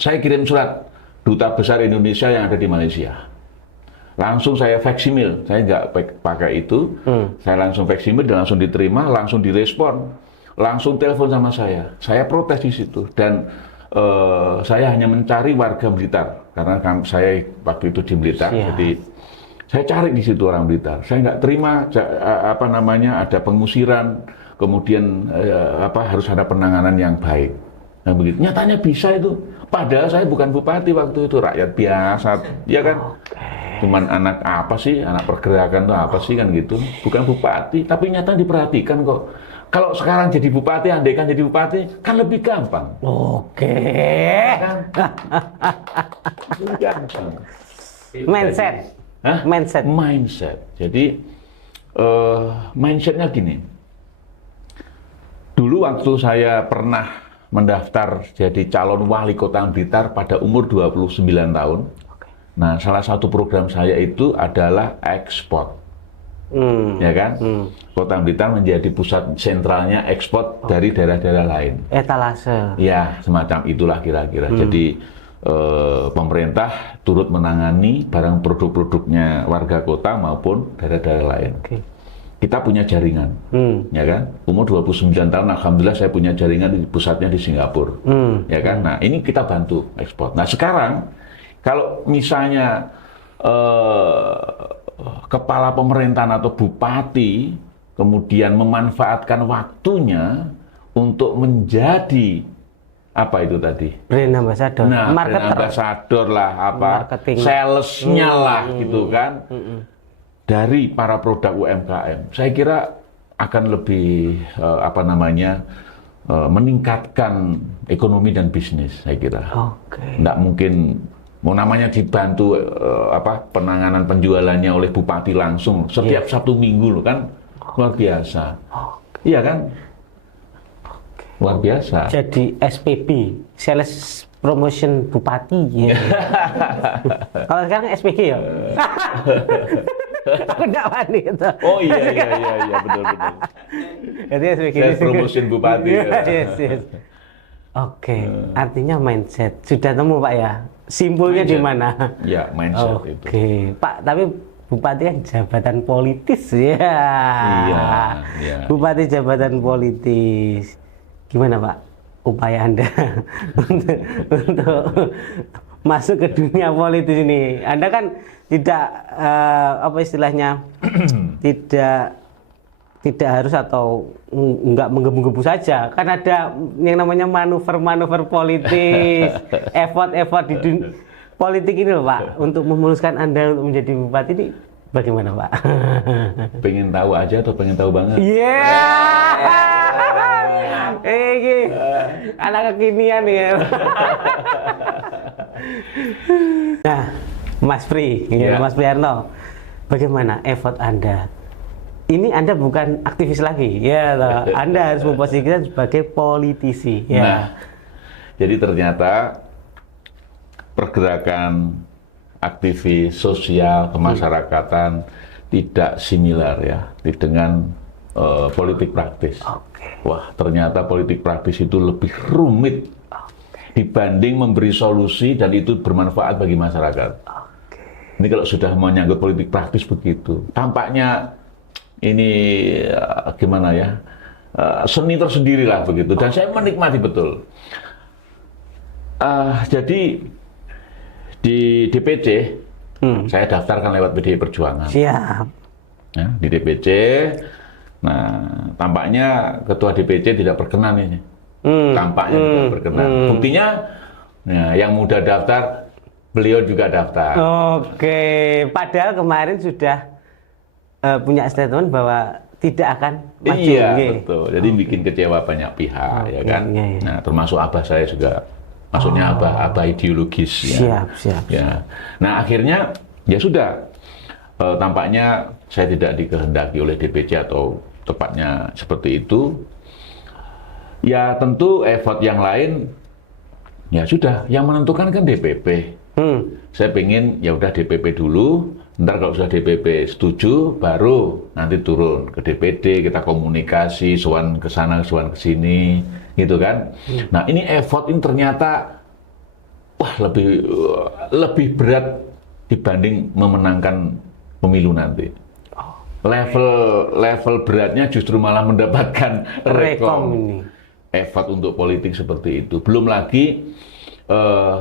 Saya kirim surat duta besar Indonesia yang ada di Malaysia. Langsung saya faksimil, saya nggak pakai itu, saya langsung faksimil dan langsung diterima, langsung direspon, langsung telepon sama saya protes di situ dan saya hanya mencari warga Blitar karena saya waktu itu di Blitar, jadi saya cari di situ orang Blitar, saya nggak terima ada pengusiran, kemudian harus ada penanganan yang baik, nah begitu, nyatanya bisa itu, padahal saya bukan bupati waktu itu, rakyat biasa, ya kan? Cuman anak apa sih, anak pergerakan tuh apa sih kan gitu, bukan bupati, tapi nyata diperhatikan kok. Kalau sekarang jadi bupati, andai kan jadi bupati, kan lebih gampang. Oke. Kan? Lebih gampang. Mindset. Hah? Mindset. Mindset. Jadi mindsetnya gini. Dulu waktu saya pernah mendaftar jadi calon wali kota Blitar pada umur 29 tahun. Nah, salah satu program saya itu adalah ekspor, ya kan? Kota Blitar menjadi pusat sentralnya ekspor dari daerah-daerah lain. Etalase. Ya, semacam itulah kira-kira. Jadi pemerintah turut menangani barang produk-produknya warga kota maupun daerah-daerah lain. Kita punya jaringan, ya kan? Umur 29 tahun, alhamdulillah saya punya jaringan di pusatnya di Singapura, ya kan? Nah, ini kita bantu ekspor. Nah, sekarang kalau misalnya kepala pemerintahan atau bupati kemudian memanfaatkan waktunya untuk menjadi apa itu tadi? Brand ambassador. Nah, brand ambassador lah, salesnya lah gitu kan. Dari para produk UMKM. Saya kira akan lebih meningkatkan ekonomi dan bisnis, saya kira. Nggak mungkin namanya dibantu penanganan penjualannya oleh bupati langsung setiap Sabtu Minggu loh kan, luar biasa. Iya kan? Luar biasa. Jadi SPB, Sales Promotion Bupati. Kalau sekarang SPG ya? Aku enggak wani itu. Oh iya betul. Jadi SPG. Sales Promotion Bupati. Yes. Oke, artinya mindset. Sudah temu Pak ya? Simpulnya di mana? Ya, mindset itu. Oke, Pak, tapi Bupati kan jabatan politis ya. Iya, iya. Bupati jabatan politis. Gimana Pak upaya Anda untuk masuk ke dunia politis ini? Anda kan tidak apa istilahnya tidak harus atau nggak menggebu-gebu saja. Kan ada yang namanya manuver-manuver politis, effort-effort di politik ini loh Pak, untuk memuluskan Anda untuk menjadi bupati ini bagaimana Pak? Pengen tahu aja atau pengen tahu banget? Iya. Anak kekinian ya. Nah, Mas Pri, Ya. Mas Priarno, bagaimana effort Anda? Ini Anda bukan aktivis lagi, ya toh. Anda harus memposisikan sebagai politisi. Ya. Nah, jadi ternyata pergerakan aktivis sosial kemasyarakatan tidak similar ya dengan politik praktis. Oke. Wah, ternyata politik praktis itu lebih rumit dibanding memberi solusi dan itu bermanfaat bagi masyarakat. Ini kalau sudah menyangkut politik praktis begitu, tampaknya ini gimana ya, seni tersendiri lah begitu. Dan saya menikmati betul. Jadi di DPC, saya daftarkan lewat PDI Perjuangan. Siap. Ya, di DPC, nah tampaknya ketua DPC tidak berkenan ini. Tampaknya tidak berkenan. Buktinya, nah, yang muda daftar, beliau juga daftar. Oke, padahal kemarin sudah punya statement bahwa tidak akan maju. Iya, Oke. betul. Jadi bikin kecewa banyak pihak, ya kan. iya, iya. Nah, termasuk abah saya juga. Maksudnya abah ideologis. Ya. Siap. Ya. Nah, akhirnya ya sudah. Tampaknya saya tidak dikehendaki oleh DPC atau tepatnya seperti itu. Ya tentu effort yang lain, ya sudah. Yang menentukan kan DPP. Saya pengen ya udah DPP dulu. Ntar kalau sudah DPP setuju, baru nanti turun ke DPD, kita komunikasi, soan ke sana, soan ke sini, gitu kan. Nah ini effort ini ternyata wah lebih berat dibanding memenangkan pemilu nanti. Level beratnya justru malah mendapatkan rekom. Ini. Effort untuk politik seperti itu. Belum lagi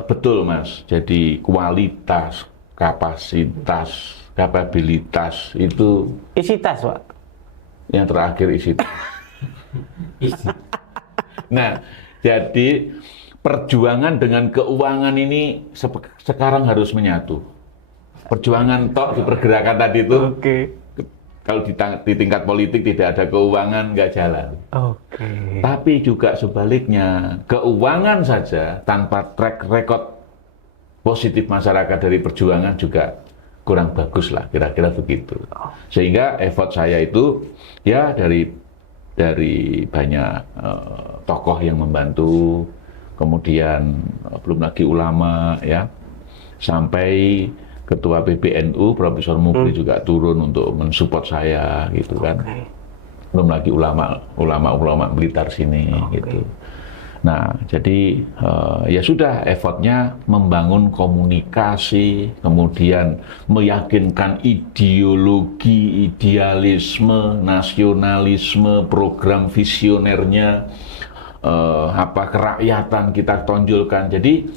betul Mas. Jadi kualitas, kapasitas, kapabilitas itu Isi tas, Pak. yang terakhir isi. Nah, jadi perjuangan dengan keuangan ini sekarang harus menyatu. Perjuangan tok di pergerakan tadi itu, Oke. kalau di tingkat politik tidak ada keuangan nggak jalan. Oke. Tapi juga sebaliknya, keuangan saja tanpa track record positif masyarakat dari perjuangan juga kurang bagus lah, kira-kira begitu. Sehingga effort saya itu ya dari banyak tokoh yang membantu, kemudian belum lagi ulama ya, sampai Ketua PBNU Profesor Mukri juga turun untuk mensupport saya gitu kan. Belum lagi ulama Blitar sini gitu. Nah, jadi ya sudah effortnya membangun komunikasi, kemudian meyakinkan ideologi, idealisme, nasionalisme, program visionernya, kerakyatan kita tonjolkan. Jadi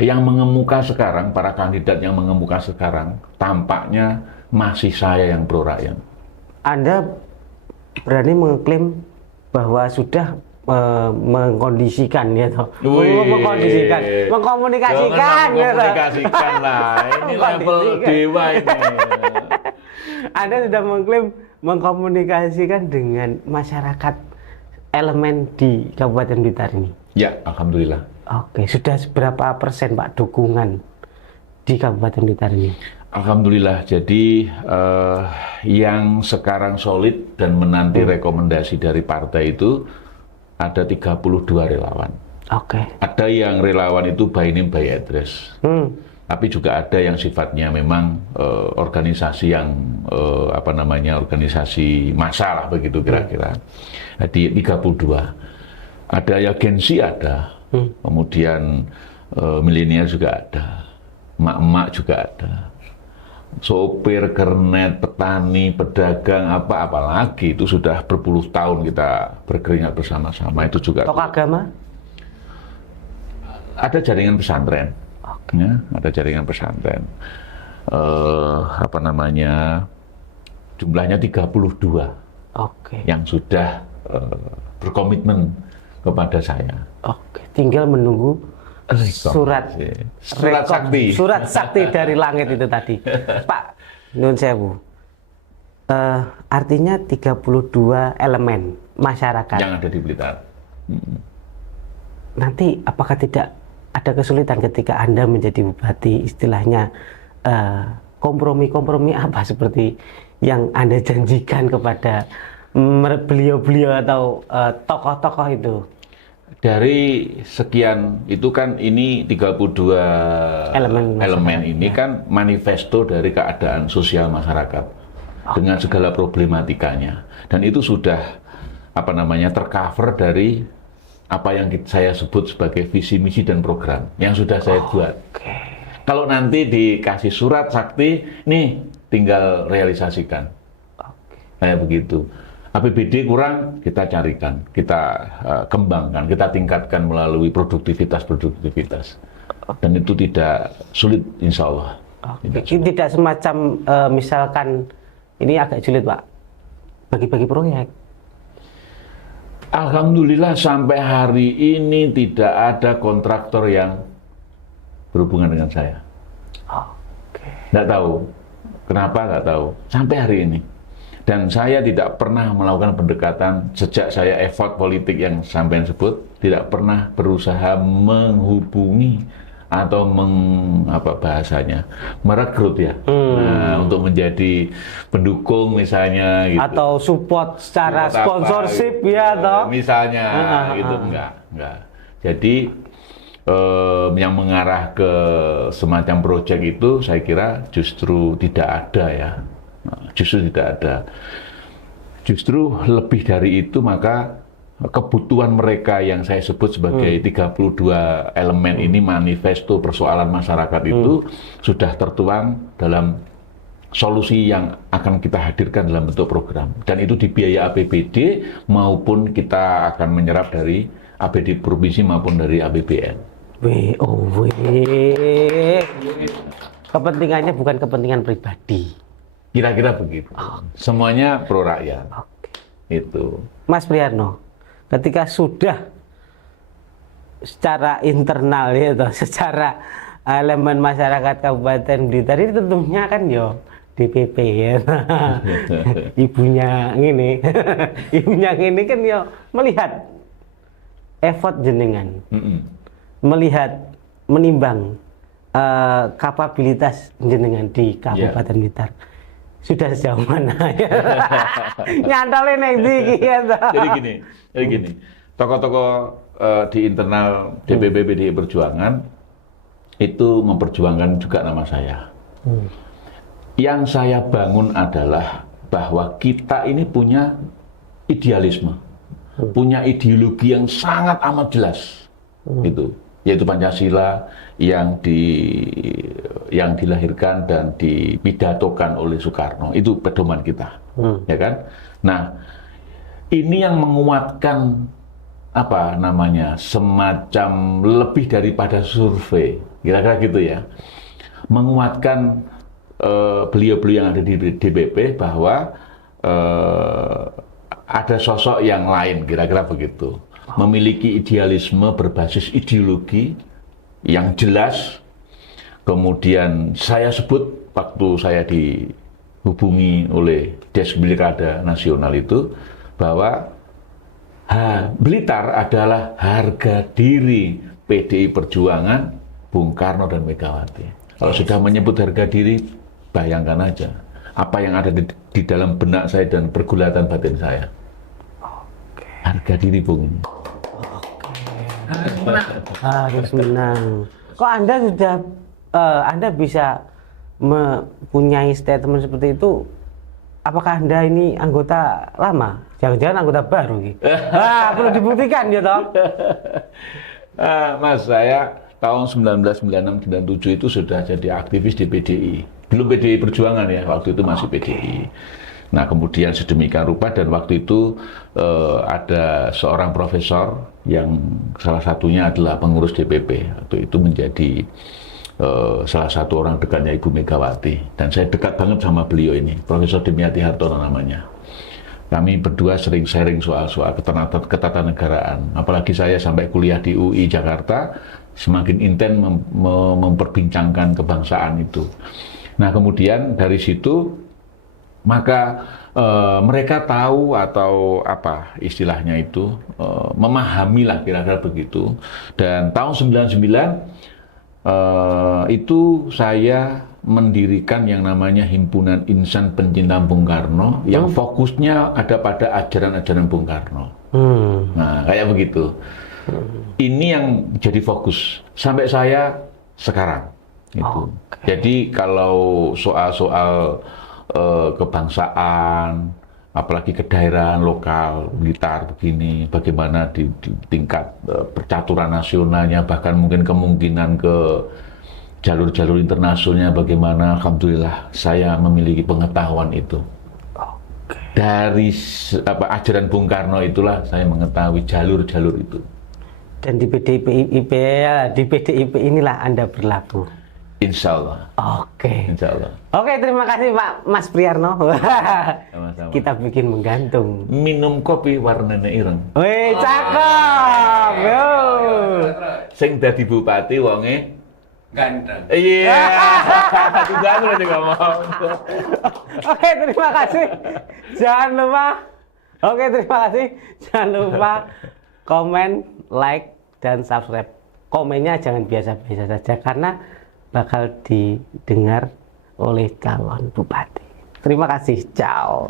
yang mengemuka sekarang, para kandidat yang mengemuka sekarang, tampaknya masih saya yang pro rakyat. Anda berani mengklaim bahwa sudah mengkondisikan ya toh. Mengkomunikasikan ya toh. Mengkomunikasikan lah. Ini level dewa ini. Anda sudah mengklaim mengkomunikasikan dengan masyarakat elemen di Kabupaten Blitar ini. Ya, alhamdulillah. Oke, sudah seberapa persen Pak dukungan di Kabupaten Blitar ini? Alhamdulillah, jadi yang sekarang solid dan menanti rekomendasi dari partai itu ada 32 relawan. Oke. Ada yang relawan itu by name by address. Tapi juga ada yang sifatnya memang organisasi yang organisasi massa lah begitu kira-kira. Jadi 32. Ada agensi ada. Kemudian milenial juga ada. Emak-emak juga ada. sopir, kernet, petani, pedagang, apalagi itu sudah berpuluh tahun kita berkeringat bersama-sama. Itu juga Tokoh agama? ada jaringan pesantren, ya, ada jaringan pesantren. Apa namanya? Jumlahnya 32 Oke. yang sudah berkomitmen kepada saya. Oke, tinggal menunggu surat sakti. Surat sakti dari langit itu tadi. Pak Nun Sewu. Artinya 32 elemen masyarakat. Yang ada di Blitar. Nanti apakah tidak ada kesulitan ketika Anda menjadi bupati, istilahnya kompromi-kompromi apa seperti yang Anda janjikan kepada beliau-beliau atau tokoh-tokoh itu? Dari sekian itu kan ini 32 elemen ini kan manifesto dari keadaan sosial masyarakat dengan segala problematikanya, dan itu sudah apa namanya tercover dari apa yang saya sebut sebagai visi misi dan program yang sudah saya buat. Kalau nanti dikasih surat sakti, nih tinggal realisasikan. Kayak begitu. APBD kurang, kita carikan, kita kembangkan, kita tingkatkan melalui produktivitas. Dan itu tidak sulit, insya Allah. Tidak semacam misalkan, ini agak sulit Pak, bagi-bagi proyek. Alhamdulillah sampai hari ini tidak ada kontraktor yang berhubungan dengan saya. Nggak tahu, kenapa nggak tahu, sampai hari ini. Dan saya tidak pernah melakukan pendekatan sejak saya effort politik yang sampai sebut, tidak pernah berusaha menghubungi atau merekrut ya, untuk menjadi pendukung misalnya gitu. Atau support secara sponsorship gitu. ya toh. Misalnya gitu enggak. Jadi yang mengarah ke semacam proyek itu saya kira justru tidak ada ya. Justru tidak ada. Justru lebih dari itu, maka kebutuhan mereka yang saya sebut sebagai 32 elemen ini manifesto persoalan masyarakat itu sudah tertuang dalam solusi yang akan kita hadirkan dalam bentuk program, dan itu dibiaya APBD maupun kita akan menyerap dari APBD provinsi maupun dari APBN. Kepentingannya bukan kepentingan pribadi. Kira-kira begitu. Semuanya pro rakyat. Itu. Mas Priyarno, ketika sudah secara internal ya toh, secara elemen masyarakat Kabupaten Blitar ini tentunya kan yo DPP ya. Ibunya ini kan yo melihat effort jenengan. Melihat menimbang kapabilitas jenengan di Kabupaten Blitar. Sudah sejauh mana ya? Nyantolin yang tinggi ya. Jadi gini, tokoh-tokoh di internal DPP PDI Perjuangan itu memperjuangkan juga nama saya. Yang saya bangun adalah bahwa kita ini punya idealisme, punya ideologi yang sangat amat jelas, yaitu Pancasila yang dilahirkan dan dipidatokan oleh Soekarno. Itu pedoman kita, ya kan? Nah, ini yang menguatkan semacam lebih daripada survei, kira-kira gitu ya, menguatkan beliau-beliau yang ada di DPP bahwa ada sosok yang lain, kira-kira begitu, memiliki idealisme berbasis ideologi yang jelas. Kemudian saya sebut waktu saya dihubungi oleh Desk Pilkada Nasional itu bahwa Blitar adalah harga diri PDI Perjuangan Bung Karno dan Megawati. Kalau sudah menyebut harga diri, bayangkan aja apa yang ada di dalam benak saya dan pergulatan batin saya. Harga diri Bung. Harus menang. Kok Anda sudah Anda bisa mempunyai statement seperti itu? Apakah Anda ini anggota lama? Jangan-jangan anggota baru gitu. Perlu dibuktikan ya toh. Mas, saya tahun 1996-97 itu sudah jadi aktivis di PDI Belum PDI Perjuangan ya, waktu itu masih PDI. Nah kemudian sedemikian rupa dan waktu itu ada seorang profesor yang salah satunya adalah pengurus DPP, waktu itu menjadi salah satu orang dekatnya Ibu Megawati, dan saya dekat banget sama beliau ini, Profesor Dimyati Hartono namanya. Kami berdua sering sharing soal-soal ketatanegaraan, apalagi saya sampai kuliah di UI Jakarta, semakin intens memperbincangkan kebangsaan itu. Nah kemudian dari situ maka mereka tahu atau apa istilahnya itu memahami lah kira-kira begitu. Dan tahun 99 itu saya mendirikan yang namanya Himpunan Insan Pencinta Bung Karno yang fokusnya ada pada ajaran-ajaran Bung Karno. Nah kayak begitu. Ini yang jadi fokus sampai saya sekarang. Gitu. Jadi kalau soal-soal kebangsaan, apalagi kedaerahan lokal, Blitar begini, bagaimana di tingkat percaturan nasionalnya, bahkan mungkin kemungkinan ke jalur-jalur internasionalnya bagaimana, alhamdulillah saya memiliki pengetahuan itu. Dari ajaran Bung Karno itulah saya mengetahui jalur-jalur itu. Dan di PDIP ya, di PDIP inilah Anda berlaku. Insya Allah. Oke. Insya Allah. Oke, terima kasih Pak Mas Priyarno. Sama-sama. Kita bikin menggantung. Minum kopi warnanya ireng. Wih, cakep. Yo. Sing dadi bupati wonge Ganteng. iya. Juga aku nanti ngomong. Oke, terima kasih. Jangan lupa. Oke, terima kasih. Jangan lupa komen, like, dan subscribe. Komennya jangan biasa-biasa saja karena bakal didengar oleh calon bupati. Terima kasih. Ciao.